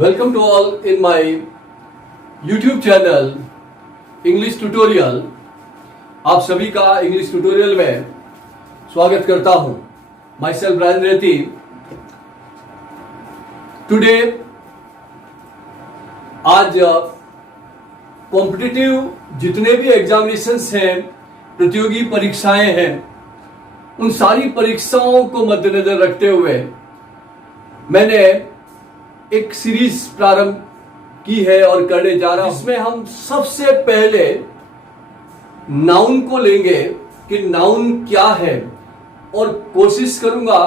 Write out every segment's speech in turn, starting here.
Welcome to all in my YouTube channel English tutorial. आप सभी का इंग्लिश ट्यूटोरियल में स्वागत करता हूं। माई सेल्फ ब्रायन रेती। टुडे आज कॉम्पिटिटिव जितने भी एग्जामिनेशंस हैं, प्रतियोगी परीक्षाएं हैं, उन सारी परीक्षाओं को मद्देनजर रखते हुए मैंने एक सीरीज प्रारंभ की है और करने जा रहा हूं, जिसमें हम सबसे पहले नाउन को लेंगे कि नाउन क्या है, और कोशिश करूंगा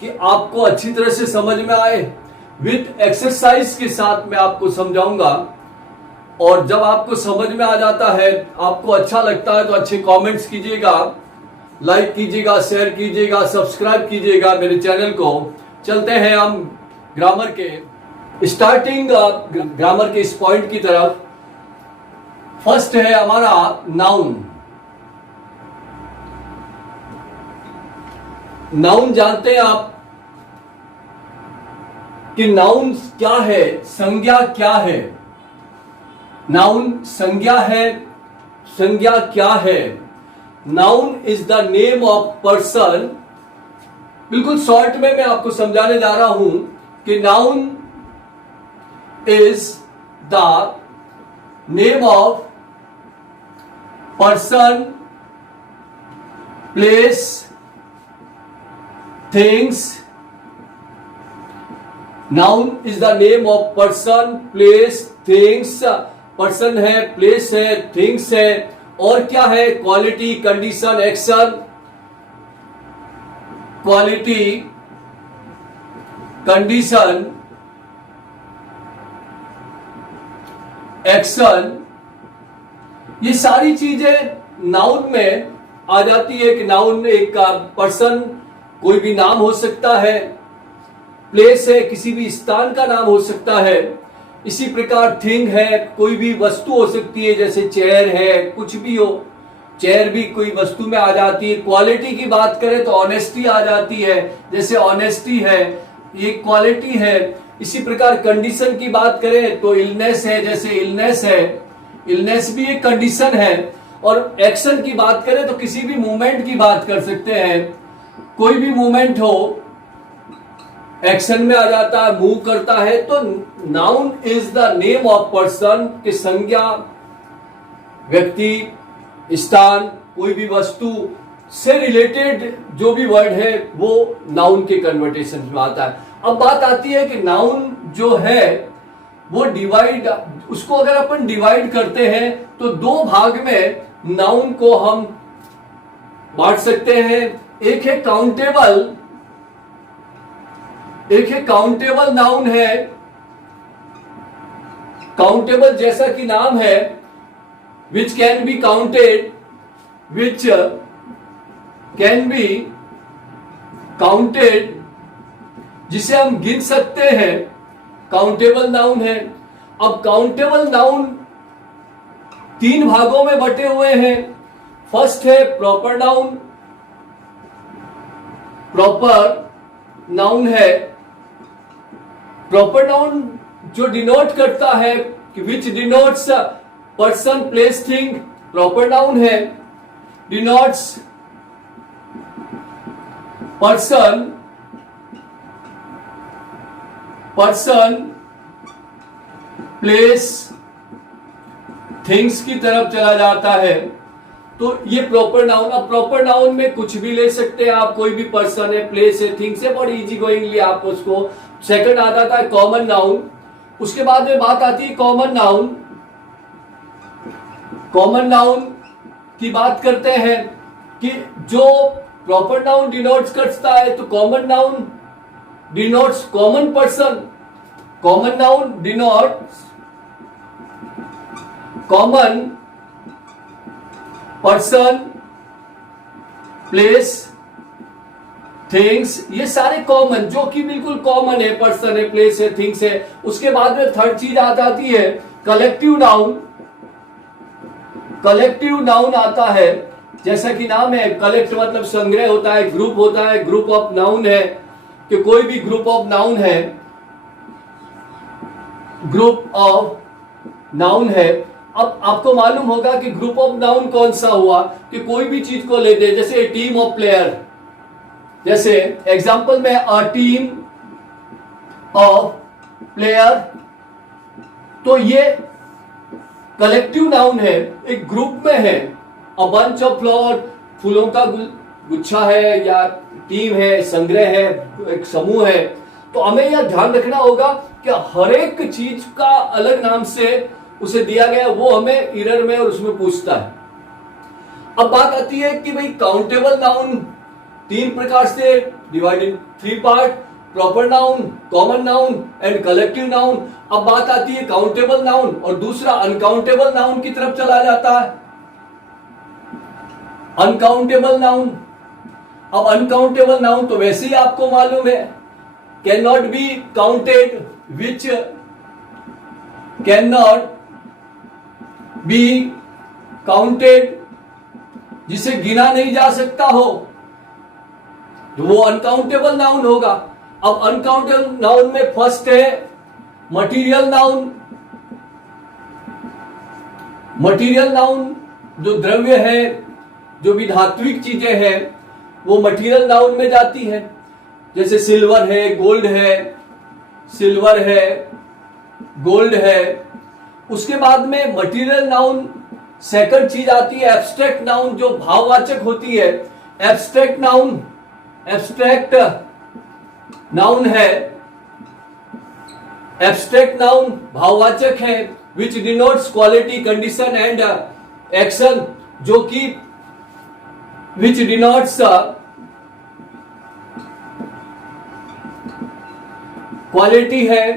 कि आपको अच्छी तरह से समझ में आए। विद एक्सरसाइज के साथ मैं आपको समझाऊंगा, और जब आपको समझ में आ जाता है, आपको अच्छा लगता है, तो अच्छे कमेंट्स कीजिएगा, लाइक कीजिएगा, शेयर कीजिएगा, सब्सक्राइब कीजिएगा मेरे चैनल को। चलते हैं हम ग्रामर के स्टार्टिंग ग्रामर के इस पॉइंट की तरफ। फर्स्ट है हमारा नाउन। नाउन जानते हैं आप कि नाउन क्या है, संज्ञा क्या है। नाउन संज्ञा है। संज्ञा क्या है? Noun is the name of person. बिल्कुल शॉर्ट में मैं आपको समझाने जा रहा हूं कि noun is the name of person, place, things. Noun is the name of person, place, things. Person है, प्लेस है, थिंग्स है, और क्या है? Quality, condition, action. Quality, condition, action, ये सारी चीजें नाउन में आ जाती है। कि नाउन एक पर्सन, कोई भी नाम हो सकता है, प्लेस है, किसी भी स्थान का नाम हो सकता है। इसी प्रकार थिंग है, कोई भी वस्तु हो सकती है, जैसे चेयर है, कुछ भी हो, चेयर भी कोई वस्तु में आ जाती है। क्वालिटी की बात करें तो ऑनेस्टी आ जाती है, जैसे ऑनेस्टी है, ये क्वालिटी है। इसी प्रकार कंडीशन की बात करें तो इलनेस है, जैसे इलनेस है, इलनेस भी एक कंडीशन है। और एक्शन की बात करें तो किसी भी मूवमेंट की बात कर सकते हैं। कोई भी मूवमेंट हो, एक्शन में आ जाता है, मूव करता है। तो noun is the name of person, की संज्ञा, व्यक्ति, स्थान, कोई भी वस्तु से रिलेटेड जो भी वर्ड है वो नाउन के कन्वर्टेशन में आता है। अब बात आती है कि नाउन जो है वो डिवाइड, उसको अगर अपन डिवाइड करते हैं तो दो भाग में नाउन को हम बांट सकते हैं। एक है काउंटेबल, एक है काउंटेबल नाउन है। काउंटेबल जैसा कि नाम है, which can be counted, which can be counted, जिसे हम गिन सकते हैं, काउंटेबल नाउन है। अब काउंटेबल नाउन तीन भागों में बटे हुए हैं। फर्स्ट है प्रॉपर नाउन। प्रॉपर नाउन है, प्रॉपर नाउन जो डिनोट करता है कि which denotes person, place, thing. Proper noun है, denotes person, person, place, things की तरफ चला जाता है। तो ये प्रॉपर नाउन। अब प्रॉपर नाउन में कुछ भी ले सकते हैं आप, कोई भी पर्सन है, प्लेस है, थिंग्स है, बड़ी इजी गोइंगली आप उसको। सेकंड आ जाता है कॉमन नाउन। उसके बाद में बात आती है कॉमन नाउन। कॉमन नाउन की बात करते हैं कि जो प्रॉपर नाउन डिनोट्स करता है, तो common noun denotes common person. Common noun denotes common person, place, things, ये सारे कॉमन, जो कि बिल्कुल कॉमन है, पर्सन है, प्लेस है, थिंग्स है। उसके बाद में थर्ड चीज आ जाती है कलेक्टिव नाउन। कलेक्टिव नाउन आता है, जैसा कि नाम है, कलेक्ट मतलब संग्रह होता है, ग्रुप होता है, ग्रुप ऑफ नाउन है, कि कोई भी ग्रुप ऑफ नाउन है ग्रुप ऑफ नाउन है। अब आपको मालूम होगा कि ग्रुप ऑफ नाउन कौन सा हुआ, कि कोई भी चीज को लेते हैं, जैसे टीम ऑफ प्लेयर, जैसे एग्जांपल में अ टीम ऑफ प्लेयर, तो ये कलेक्टिव नाउन है, एक ग्रुप में है। अ बंच ऑफ फ्लावर, फूलों का गुच्छा है, या टीम है, संग्रह है, एक समूह है। तो हमें यह ध्यान रखना होगा कि हर एक चीज का अलग नाम से उसे दिया गया, वो हमें इरर में और उसमें पूछता है। अब बात आती है कि भाई काउंटेबल नाउन 3 प्रकार से divided 3 part, proper noun, common noun and collective noun. अब बात आती है काउंटेबल नाउन, और दूसरा अनकाउंटेबल नाउन की तरफ चला जाता है। अनकाउंटेबल नाउन, अब अनकाउंटेबल नाउन तो वैसे ही आपको मालूम है, can not be counted, which can not be counted, जिसे गिना नहीं जा सकता हो, तो वो अनकाउंटेबल नाउन होगा। अब अनकाउंटेबल नाउन में फर्स्ट है मटीरियल नाउन। मटीरियल नाउन जो द्रव्य है, जो भी धात्विक चीजें हैं, वो मटीरियल नाउन में जाती है। जैसे सिल्वर है, गोल्ड है, सिल्वर है, गोल्ड है। उसके बाद में मटीरियल नाउन सेकंड चीज आती है एब्स्ट्रैक्ट नाउन, जो भाववाचक होती है। एब्स्ट्रैक्ट नाउन, एब्स्ट्रैक्ट नाउन है, एब्स्ट्रैक्ट नाउन भाववाचक है, विच denotes quality, condition and action, जो कि विच डिनोट्स क्वालिटी है,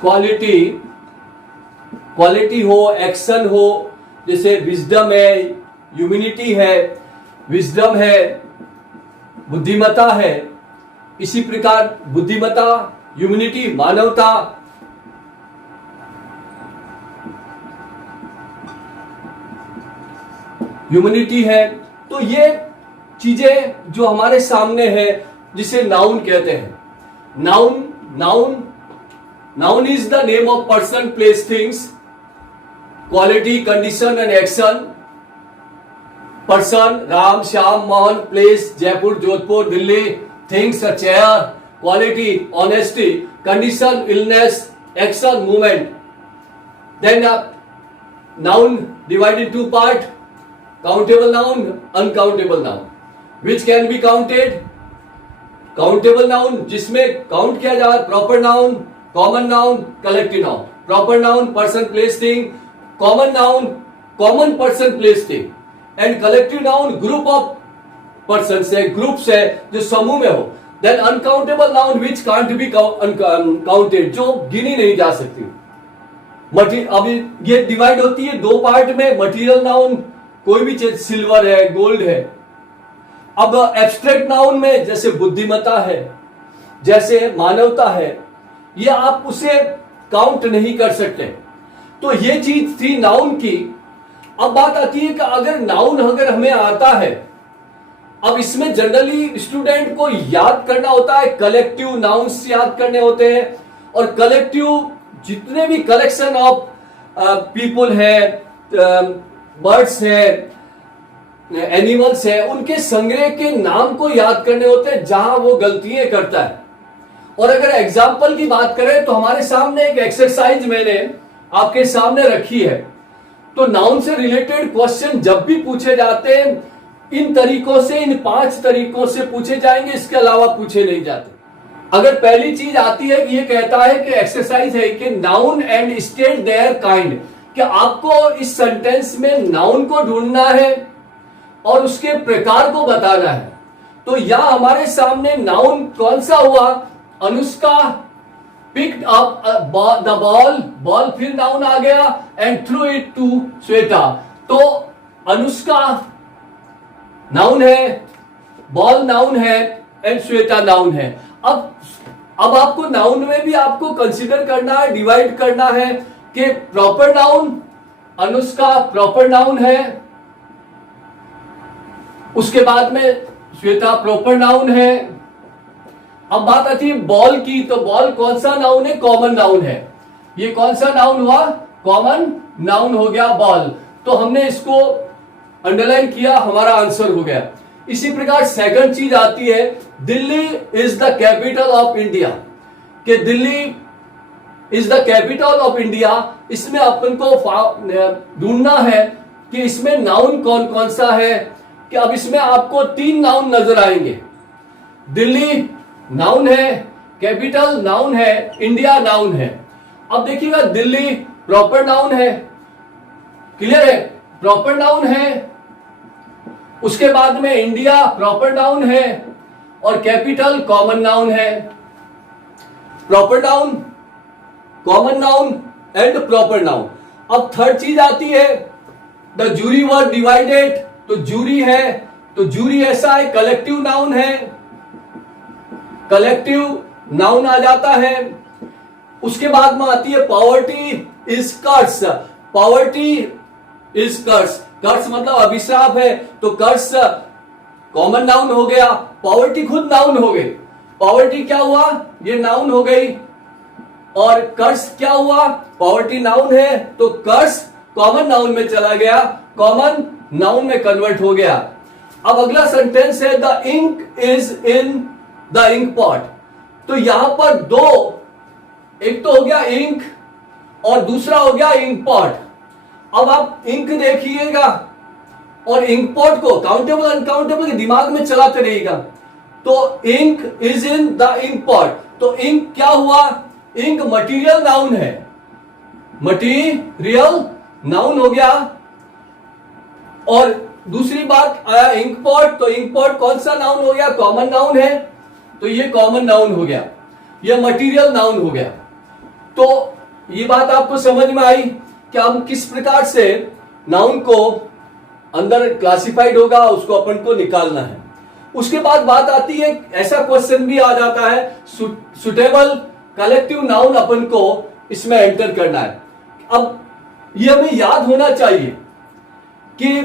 क्वालिटी, क्वालिटी हो, एक्शन हो। जैसे विजडम है, ह्यूमिनिटी है, विजडम है, बुद्धिमता है। इसी प्रकार बुद्धिमता, ह्यूमिनिटी, मानवता, ह्यूमिनिटी है। तो ये चीजें जो हमारे सामने है, जिसे नाउन कहते हैं। Noun, noun, noun is the name of person, place, things, quality, condition and action. Person Ram, Shyam, Mohan, place Jaipur, Jodhpur, Delhi, things chair, quality honesty, condition illness, action movement. Then noun divided 2 part, countable noun, uncountable noun. Which can be counted, countable noun जिसमें count किया जाए, proper noun, common noun, collective noun. Proper noun person, place, thing. Common noun common person, place, thing. And collective noun group of person है, groups है, जो समूह में हो। Then uncountable noun which can't be counted, जो गिनी नहीं जा सकती। अभी ये डिवाइड होती है 2 पार्ट में। मटीरियल नाउन कोई भी चीज, सिल्वर है, गोल्ड है। अब एब्स्ट्रैक्ट नाउन में जैसे बुद्धिमता है, जैसे मानवता है, ये आप उसे काउंट नहीं कर सकते। तो ये चीज थी नाउन की। अब बात आती है कि अगर नाउन अगर हमें आता है, अब इसमें जनरली स्टूडेंट को याद करना होता है, कलेक्टिव नाउन्स याद करने होते हैं। और कलेक्टिव जितने भी कलेक्शन ऑफ पीपल है, बर्ड्स है, एनिमल्स है, उनके संग्रह के नाम को याद करने होते हैं, जहां वो गलतियां करता है। और अगर एग्जाम्पल की बात करें तो हमारे सामने एक एक्सरसाइज मैंने आपके सामने रखी है। तो नाउन से रिलेटेड क्वेश्चन जब भी पूछे जाते हैं, इन तरीकों से, इन 5 तरीकों से पूछे जाएंगे, इसके अलावा पूछे नहीं जाते। अगर पहली चीज आती है, ये कहता है कि एक्सरसाइज है कि noun and state their kind, कि आपको इस सेंटेंस में नाउन को ढूंढना है और उसके प्रकार को बताना है। तो यहां हमारे सामने नाउन कौन सा हुआ, Anushka picked up the ball, ball फिर नाउन आ गया, and threw it to Shweta. तो अनुष्का नाउन है, बॉल नाउन है, एंड श्वेता नाउन है। अब आपको नाउन में भी आपको कंसीडर करना है, डिवाइड करना है कि proper noun, Anushka proper noun है, उसके बाद में श्वेता प्रॉपर नाउन है, अब बात आती है बॉल की, तो बॉल कौन सा नाउन है? कॉमन नाउन है। ये कौन सा नाउन हुआ? कॉमन नाउन हो गया बॉल। तो हमने इसको अंडरलाइन किया, हमारा आंसर हो गया। इसी प्रकार सेकंड चीज आती है, Delhi is the capital of India. कि Delhi is the capital of India, इसमें अपन को ढूंढना है कि इसमें नाउन कौन कौन सा है। कि अब इसमें आपको 3 नाउन नजर आएंगे। दिल्ली नाउन है, कैपिटल नाउन है, इंडिया नाउन है। अब देखिएगा, दिल्ली प्रॉपर नाउन है, क्लियर है, प्रॉपर नाउन है। उसके बाद में इंडिया प्रॉपर नाउन है और कैपिटल कॉमन नाउन है। Proper noun, common noun and proper noun. अब थर्ड चीज आती है, द जूरी वर डिवाइडेड। तो जूरी है, तो जूरी ऐसा है, कलेक्टिव नाउन है, कलेक्टिव नाउन आ जाता है। उसके बाद में आती है poverty is curse. Poverty is curse, curse मतलब अभिशाप है, तो कर्स कॉमन नाउन हो गया, पॉवर्टी खुद नाउन हो गई। पॉवर्टी क्या हुआ? ये नाउन हो गई। और कर्स क्या हुआ? पॉवर्टी नाउन है, तो कर्स कॉमन नाउन में चला गया, कॉमन नाउन में कन्वर्ट हो गया। अब अगला सेंटेंस है, the ink is in the ink pot. तो यहां पर दो, एक तो हो गया इंक और दूसरा हो गया इंक पॉट। अब आप इंक देखिएगा और इंक पॉट को काउंटेबल अनकाउंटेबल के दिमाग में चलाते रहिएगा। तो ink is in the ink pot, तो इंक क्या हुआ? इंक मटीरियल नाउन है, मटीरियल नाउन हो गया। और दूसरी बात आया इंक पॉट, तो इंक पॉट कौन सा नाउन हो गया? कॉमन नाउन है, तो ये कॉमन नाउन हो गया, ये मटीरियल नाउन हो गया। तो ये बात आपको समझ में आई कि हम किस प्रकार से नाउन को अंदर क्लासिफाइड होगा, उसको अपन को निकालना है। उसके बाद बात आती है, ऐसा क्वेश्चन भी आ जाता है, सुटेबल कलेक्टिव नाउन अपन को इसमें एंटर करना है। अब ये हमें याद होना चाहिए कि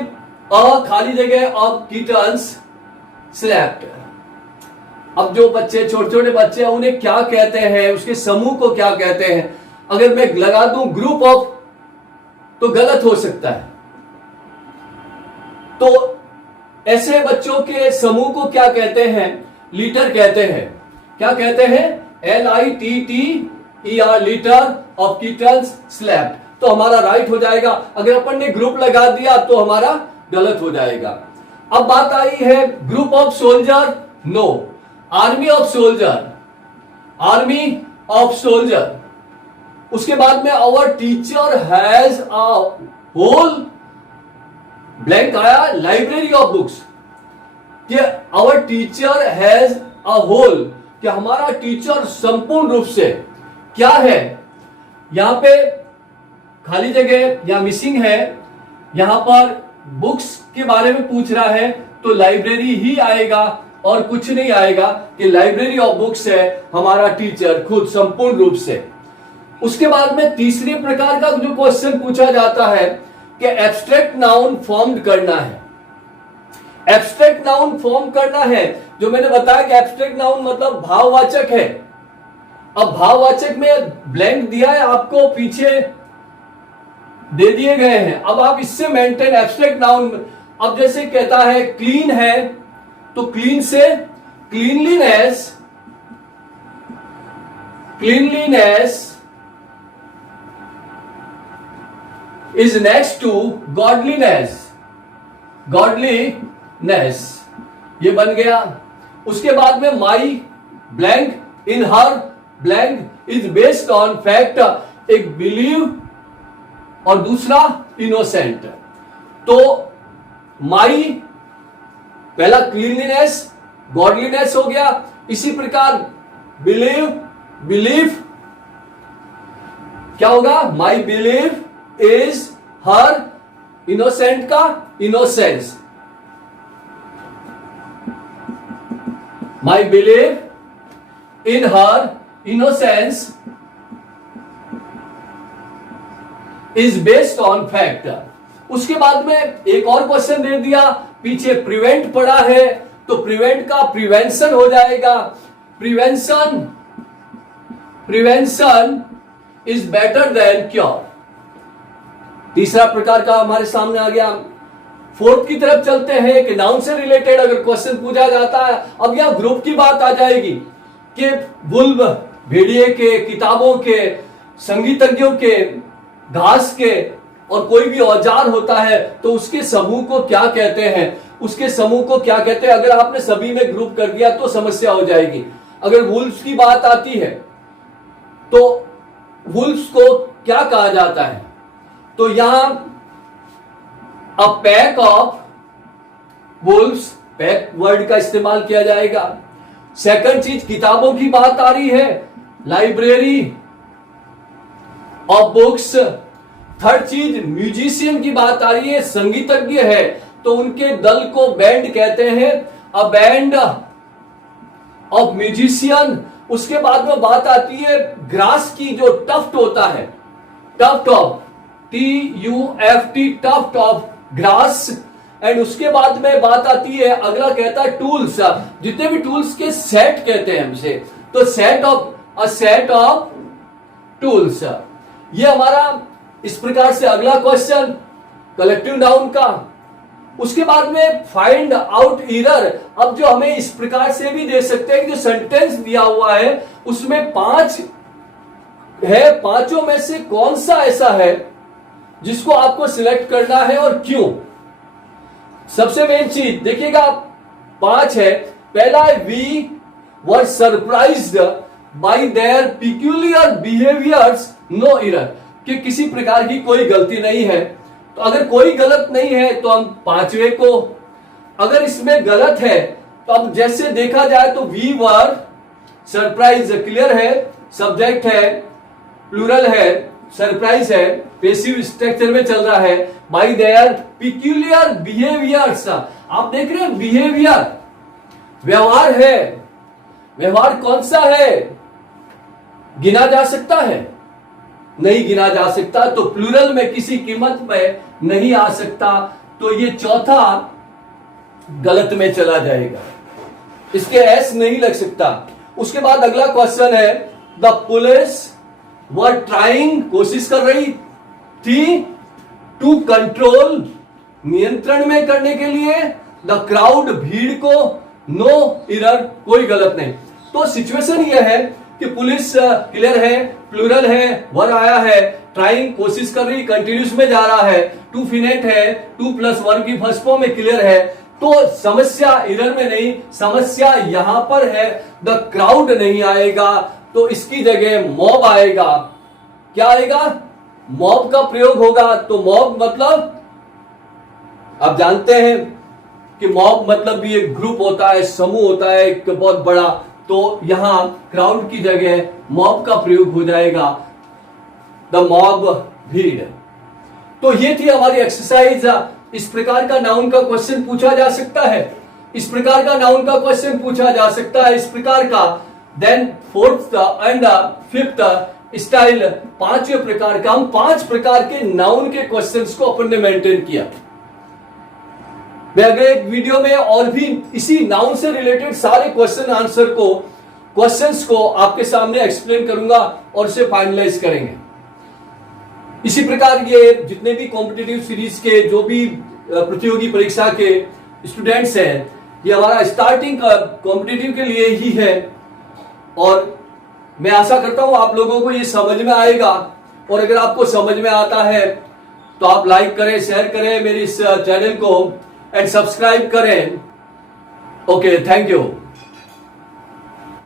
अ खाली जगह ऑफ किटन्स स्लैप्ड। अब जो बच्चे, छोटे छोटे बच्चे हैं, उन्हें क्या कहते हैं, उसके समूह को क्या कहते हैं? अगर मैं लगा दूं ग्रुप ऑफ, तो गलत हो सकता है। तो ऐसे बच्चों के समूह को क्या कहते हैं? लीटर कहते हैं। क्या कहते हैं? LITTER, litre of kittens slapped. तो हमारा राइट हो जाएगा। अगर अपन ने ग्रुप लगा दिया तो हमारा गलत हो जाएगा। अब बात आई है group of soldier, no, army of soldier, army of soldier. उसके बाद में our teacher has a whole blank आया, लाइब्रेरी ऑफ बुक्स। कि our teacher has a whole, कि हमारा टीचर संपूर्ण रूप से क्या है? यहां पे खाली जगह या मिसिंग है, यहां पर बुक्स के बारे में पूछ रहा है, तो लाइब्रेरी ही आएगा और कुछ नहीं आएगा। कि लाइब्रेरी ऑफ बुक्स है हमारा टीचर खुद संपूर्ण रूप से। उसके बाद में तीसरे प्रकार का जो क्वेश्चन पूछा जाता है कि एब्स्ट्रैक्ट नाउन फॉर्म करना है। एब्स्ट्रैक्ट नाउन फॉर्म करना है, जो मैंने बताया कि एब्स्ट्रैक्ट नाउन मतलब भाववाचक है। अब भाववाचक में ब्लैंक दिया है आपको, पीछे दे दिए गए हैं। अब आप इससे मेंटेन एब्स्ट्रैक्ट नाउन, अब जैसे कहता है क्लीन है, तो क्लीन से cleanliness, cleanliness is next to godliness, godliness, ये बन गया। उसके बाद में my blank in her blank is based on fact, एक बिलीव और दूसरा इनोसेंट। तो माई पहला क्लीनलीनेस, गॉडलीनेस हो गया। इसी प्रकार बिलीव, बिलीफ क्या होगा? My believe is her, innocent का innocence, my believe in her innocence is based on fact. उसके बाद में एक और क्वेश्चन दे दिया, पीछे प्रिवेंट पड़ा है, तो प्रिवेंट का प्रिवेंशन हो जाएगा। Prevention is better than cure. तीसरा प्रकार का हमारे सामने आ गया। फोर्थ की तरफ चलते हैं कि नाउन से रिलेटेड अगर क्वेश्चन पूछा जाता है, अब यहां ग्रुप की बात आ जाएगी कि बुल्ब, भेड़िए के, किताबों के, संगीतज्ञों के, घास के और कोई भी औजार होता है तो उसके समूह को क्या कहते हैं, उसके समूह को क्या कहते हैं। अगर आपने सभी में ग्रुप कर दिया तो समस्या हो जाएगी। अगर वुल्फ्स की बात आती है तो वुल्फ्स को क्या कहा जाता है, तो यहां a pack of wolves, pack word का इस्तेमाल किया जाएगा। सेकंड चीज, किताबों की बात आ रही है, लाइब्रेरी ऑफ बुक्स। थर्ड चीज, म्यूजिशियन की बात आ रही है, संगीतज्ञ है तो उनके दल को बैंड कहते हैं, अ बैंड ऑफ म्यूजिशियन। उसके बाद में बात आती है ग्रास की, जो टफ्ट होता है, tuft of, TUFT, tuft of grass. And उसके बाद में बात आती है, अगला कहता है टूल्स, जितने भी टूल्स के सेट कहते हैं हमसे, तो set of, a set of tools. ये हमारा इस प्रकार से अगला क्वेश्चन कलेक्टिव नाउन का। उसके बाद में फाइंड आउट एरर। अब जो हमें इस प्रकार से भी दे सकते हैं कि जो सेंटेंस दिया हुआ है उसमें 5 है, पांचों में से कौन सा ऐसा है जिसको आपको सिलेक्ट करना है और क्यों। सबसे मेन चीज देखिएगा, 5 है। पहला है, we were surprised by their peculiar behaviours, no error, कि किसी प्रकार की कोई गलती नहीं है। तो अगर कोई गलत नहीं है तो हम 5वें को, अगर इसमें गलत है तो अब जैसे देखा जाए तो वी वर सरप्राइज क्लियर है, सब्जेक्ट है, प्लूरल है, सरप्राइज है, पैसिव स्ट्रक्चर में चल रहा है, बाय देयर पिक्यूलियर बिहेवियर्स। आप देख रहे हैं बिहेवियर, व्यवहार है। व्यवहार कौन सा है, गिना जा सकता है, नहीं गिना जा सकता, तो प्लूरल में किसी कीमत में नहीं आ सकता, तो ये चौथा गलत में चला जाएगा, इसके एस नहीं लग सकता। उसके बाद अगला क्वेश्चन है, द पुलिस वर ट्राइंग, कोशिश कर रही थी, टू कंट्रोल, नियंत्रण में करने के लिए, द क्राउड, भीड़ को, नो एरर, कोई गलत नहीं। तो सिचुएशन यह है कि पुलिस क्लियर है, प्लूरल है, वर आया है, ट्राइंग कोशिश कर रही, कंटिन्यूस में जा रहा है, टू फिनेट है, 2+1 की फर्स्ट फॉर्म में क्लियर है, तो समस्या एरर में नहीं, समस्या यहां पर है, द क्राउड नहीं आएगा, तो इसकी जगह मॉब आएगा। क्या आएगा, मॉब का प्रयोग होगा। तो मॉब मतलब आप जानते हैं कि मॉब मतलब भी एक ग्रुप होता है, समूह होता है एक बहुत बड़ा, तो यहां क्राउड की जगह मॉब का प्रयोग हो जाएगा, द मॉब, भीड़। तो ये थी हमारी एक्सरसाइज। इस प्रकार का नाउन का क्वेश्चन पूछा जा सकता है, इस प्रकार का नाउन का क्वेश्चन पूछा जा सकता है, इस प्रकार का। Then fourth and fifth style, 5वें प्रकार का, हम 5 प्रकार के नाउन के क्वेश्चंस को अपन ने मेंटेन किया। मैं अगले एक वीडियो में और भी इसी नाउन से रिलेटेड सारे क्वेश्चन आंसर को, क्वेश्चंस को आपके सामने एक्सप्लेन करूंगा और उसे फाइनलाइज करेंगे। इसी प्रकार ये जितने भी कॉम्पिटिटिव सीरीज के जो भी प्रतियोगी परीक्षा के स्टूडेंट्स हैं, ये हमारा स्टार्टिंग कॉम्पिटिटिव के लिए ही है और मैं आशा करता हूं आप लोगों को ये समझ में आएगा। और अगर आपको समझ में आता है तो आप लाइक करें, शेयर करें मेरे इस चैनल को एंड सब्सक्राइब करें। Okay, thank you.